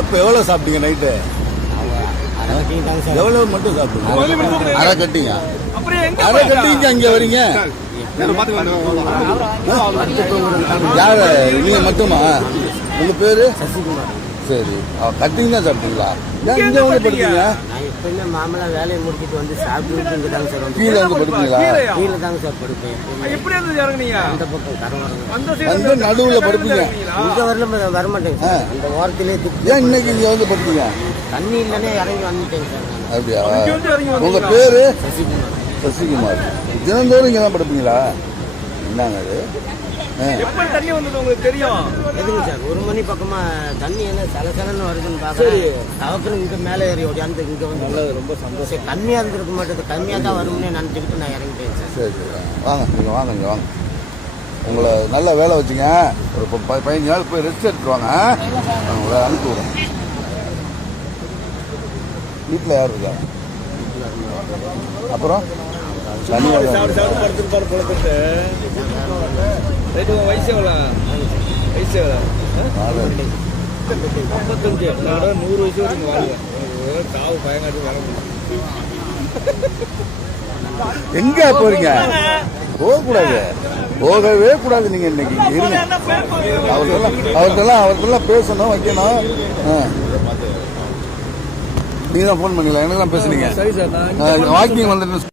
எப்ப எவ்வளவு சாப்பிட்டீங்க நைட்டு? எவ்வளவு மட்டும் சாப்பிட்டீங்க? அரை கட்டிங்க. அரை கட்டிங்க அங்க வரீங்க யாரு? நீங்க மட்டுமா? உங்க பேரு? சசிகுமார். சரி, கட்டிங் தான் சாப்பிட்டீங்களா? ஏன் இங்க வந்து படுத்தீங்க? எப்பயுமே மாமலா வேலையை முடிச்சிட்டு வந்து சாப்பிட்டு இங்க தாங்க சார் வந்து கீழே வந்து படுத்தீங்களா? கீழே தாங்க சார் படுப்பேன். எப்படி இருந்து இறங்குனீங்க? அந்த பக்கம் கரவரம் அந்த நடுவுல படுப்பீங்க. இங்க வரமாட்டேங்க சார். அந்த ஓரத்திலே ஏன் இன்னைக்கு இங்க வந்து படுத்தீங்க? தண்ணி இல்லைன்னே இறங்கி வந்துட்டேங்க சார். அப்படியா? உங்க பேரு? சசிகுமார். சசிகுமார். தினந்தோறும் இங்க தான் படுப்பீங்களா? என்னங்க அது? எப்படி தண்ணி வந்தது உங்களுக்கு தெரியும்? எதுங்க சார், 1 மணி பக்கமா தண்ணி என்ன சலசலன்னு வருதுன்னு பாக்குறேன். அவக்குன்னு இங்க மேலே ஏறி ஓடியாந்து இங்க வந்து நல்லது, ரொம்ப சந்தோஷம். கம்மியா இருந்திருக்க மாட்டேது, கம்மியா தான் வரும்னு நினைச்சுக்கிட்டு நான் இறங்கிட்டேன் சார். சரி சரி, வாங்க இங்கே வாங்க, இங்கே வாங்க. உங்களை நல்ல வேலை வச்சுங்க. ஒரு 15 நாள் போய் ரெஸ்ட் எடுத்துருவாங்க. உங்களை அனுப்பி விடுறேன். வீட்டில் யார் இருக்கா? அப்புறம் வயசு எவ்வளோ? 55. 100 வயசு வரைக்கும் வாழ்வேன். காவு பயங்காட்டி வர முடியும். எங்க போறீங்க? போகக்கூடாது, போகவே கூடாது. நீங்க இன்னைக்கு இருங்க. அவர்கிட்டலாம் பேசணும், வைக்கணும். நீங்க தான் போன் பண்ணல, எனக்கு தான் பேசுனீங்க. சரி சார், வாக்கிங் வந்துட்டு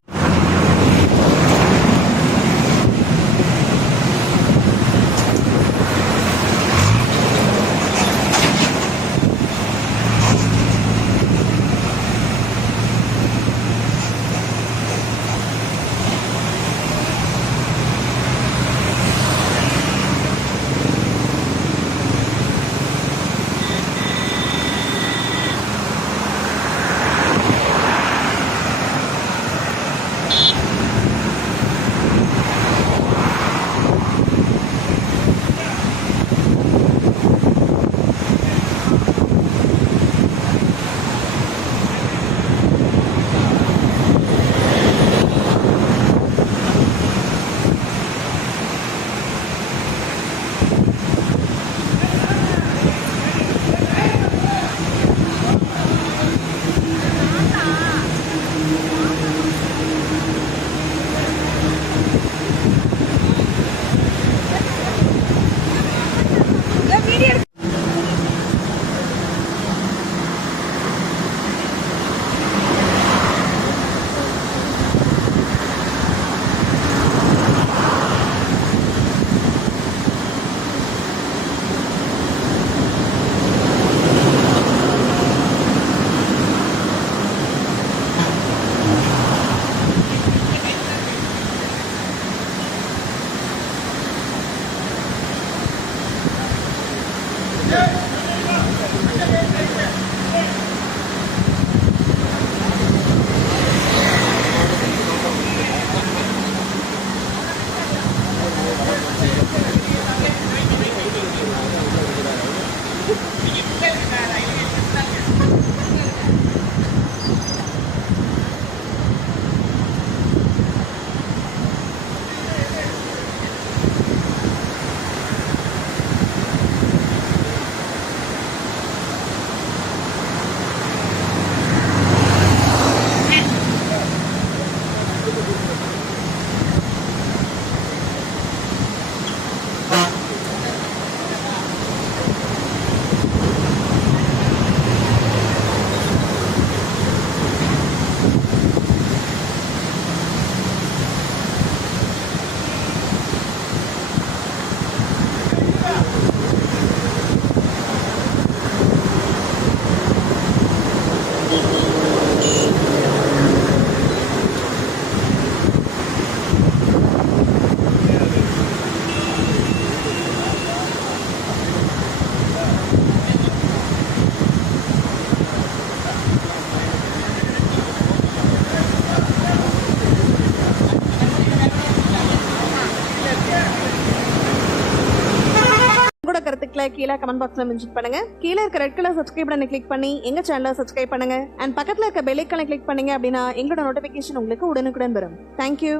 கருத்துக்களை கீழே கமெண்ட் பாக்ஸ்ல மென்ஷன் பண்ணுங்க. கீழே இருக்க ரெட் கலர் சப்ஸ்கிரைப் பட்டனை கிளிக் பண்ணி எங்க சேனலை சப்ஸ்கிரைப் பண்ணுங்க. அண்ட் பக்கத்துல இருக்க பெல் ஐகானை கிளிக் பண்ணீங்க அப்படின்னா எங்களோட நோட்டிபிகேஷன் உங்களுக்கு உடனுக்குடன் வரும். தேங்க்யூ.